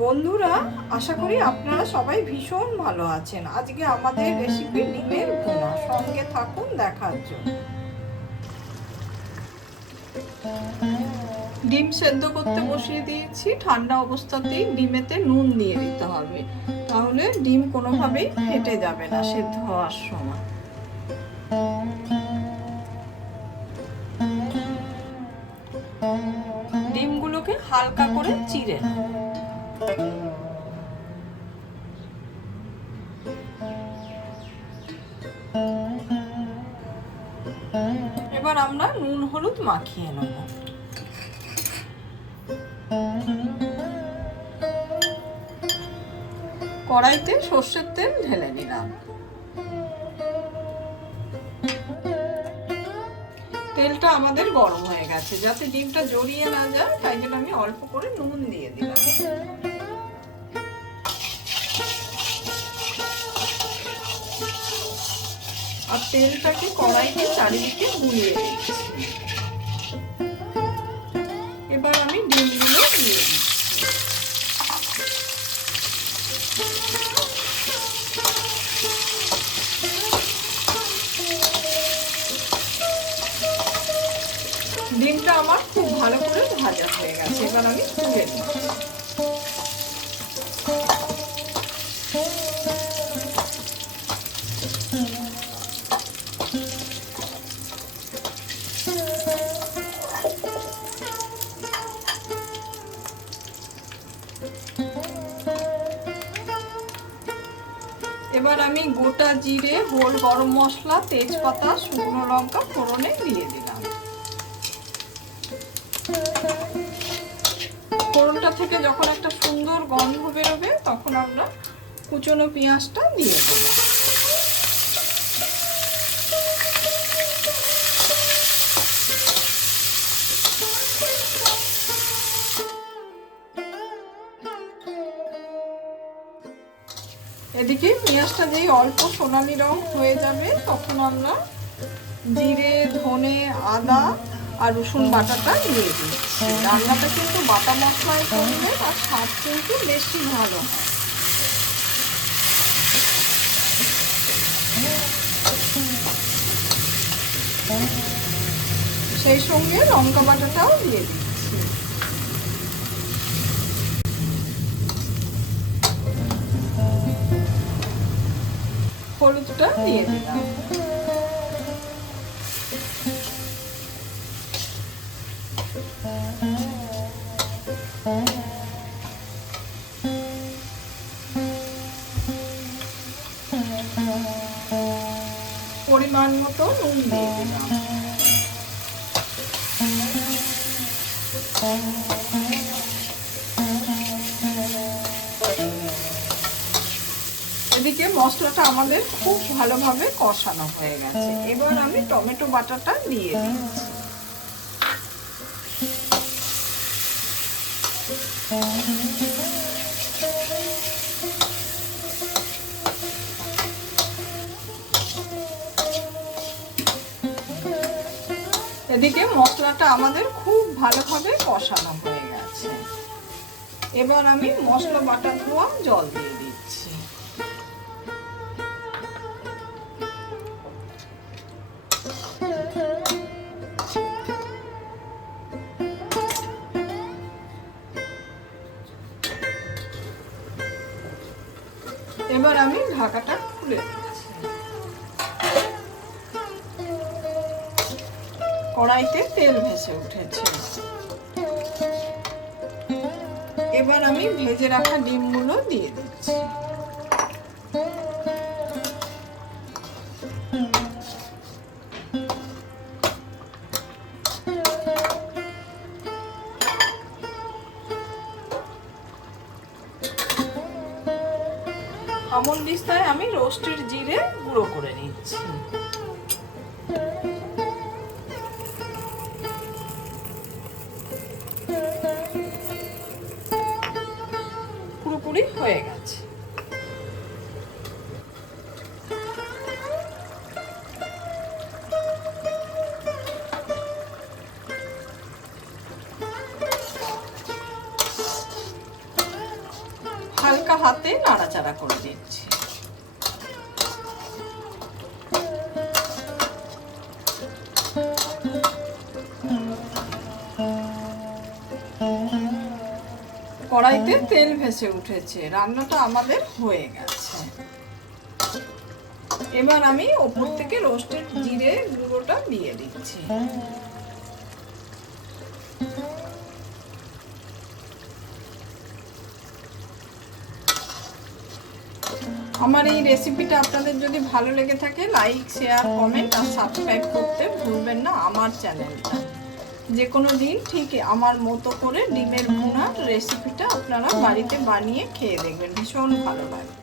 বন্ধুরা, আশা করি আপনারা সবাই ভীষণ ভালো আছেন। আজকে আমাদের রেসিপি ডিমের ভুনা। সঙ্গে থাকুন দেখার জন্য। ডিম সেদ্ধ করতে বসিয়ে দিয়েছি। ঠান্ডা অবস্থাতেই ডিমেতে নুন দিয়ে দিতে হবে, তাহলে ডিম কোনোভাবেই ফেটে যাবে না সেদ্ধ হওয়ার সময়। ডিমগুলোকে হালকা করে চিড়ে নাও। এবার আমরা নুন হলুদ মাখিয়ে নেব। কড়াইতে সর্ষের তেল ঢেলে নিলাম। তেলটা আমাদের গরম হয়ে গেছে। যাতে ডিমটা জড়িয়ে না যায় তাই জন্য আমি অল্প করে নুন দিয়ে দিলাম। আর তেলটাকে কড়াইতে চারিদিকে বুলিয়ে দিচ্ছি। এবার আমি ডিমগুলো দিয়ে দিচ্ছি। ডিমটা আমার খুব ভালো করে ভাজা হয়ে গেছে। এবার আমি তুলে দিচ্ছি। এবার আমি গোটা জিরে, হোল গরম মশলা, তেজপাতা, শুকনো লঙ্কা ফোড়নে দিয়ে দিলাম। ফোড়নটা থেকে যখন একটা সুন্দর গন্ধ বেরোবে তখন আমরা কুচনো পেঁয়াজটা দিয়ে দেবো। এদিকে পেঁয়াজটা যেই অল্প সোনালি রং হয়ে যাবে তখন আমরা জিরে, ধনে, আদা আর রসুন বাটাটা দিয়ে দিচ্ছি। রান্নাটা কিন্তু বাটা মশলায় করলে তার স্বাদ কিন্তু বেশি ভালো হয়। সেই সঙ্গে লঙ্কা বাটাটাও দিয়ে দিচ্ছি। হলুদটা দিয়ে দিলাম। পরিমাণ মতো নুন দিয়ে দিলাম। এদিকে মশলাটা আমাদের খুব ভালোভাবে কষানো হয়ে গেছে। এবার আমি টমেটো বাটাটা দিয়ে দিচ্ছি। এদিকে মশলাটা আমাদের খুব ভালোভাবে কষানো হয়ে গেছে। এবার আমি মশলা বাটা ধোয়া জল দিয়ে দিচ্ছি। এবার আমি ঢাকাটা খুলে দিচ্ছি। কড়াইতে তেল ভেসে উঠেছে। এবার আমি ভেজে রাখা ডিমগুলো দিয়ে দিচ্ছি। আমন দিস্তায় আমি রোস্টেড জিরে গুঁড়ো করে নিচ্ছি। পুরোপুরি হয়ে গেছে। হালকা হাতে নাড়াচাড়া করে দিচ্ছি। কড়াইতে তেল ভেসে উঠেছে, রান্নাটা আমাদের হয়ে গেছে। এবার আমি ওপর থেকে রোস্টেড জিরে গুঁড়োটা দিয়ে দিচ্ছি। আমার এই রেসিপিটা আপনাদের যদি ভালো লেগে থাকে, লাইক, শেয়ার, কমেন্ট আর সাবস্ক্রাইব করতে ভুলবেন না আমার চ্যানেলটা। যে কোনো দিন ঠিক আমার মতো করে ডিমের ভুনার রেসিপিটা আপনারা বাড়িতে বানিয়ে খেয়ে দেখবেন, ভীষণ ভালো লাগে।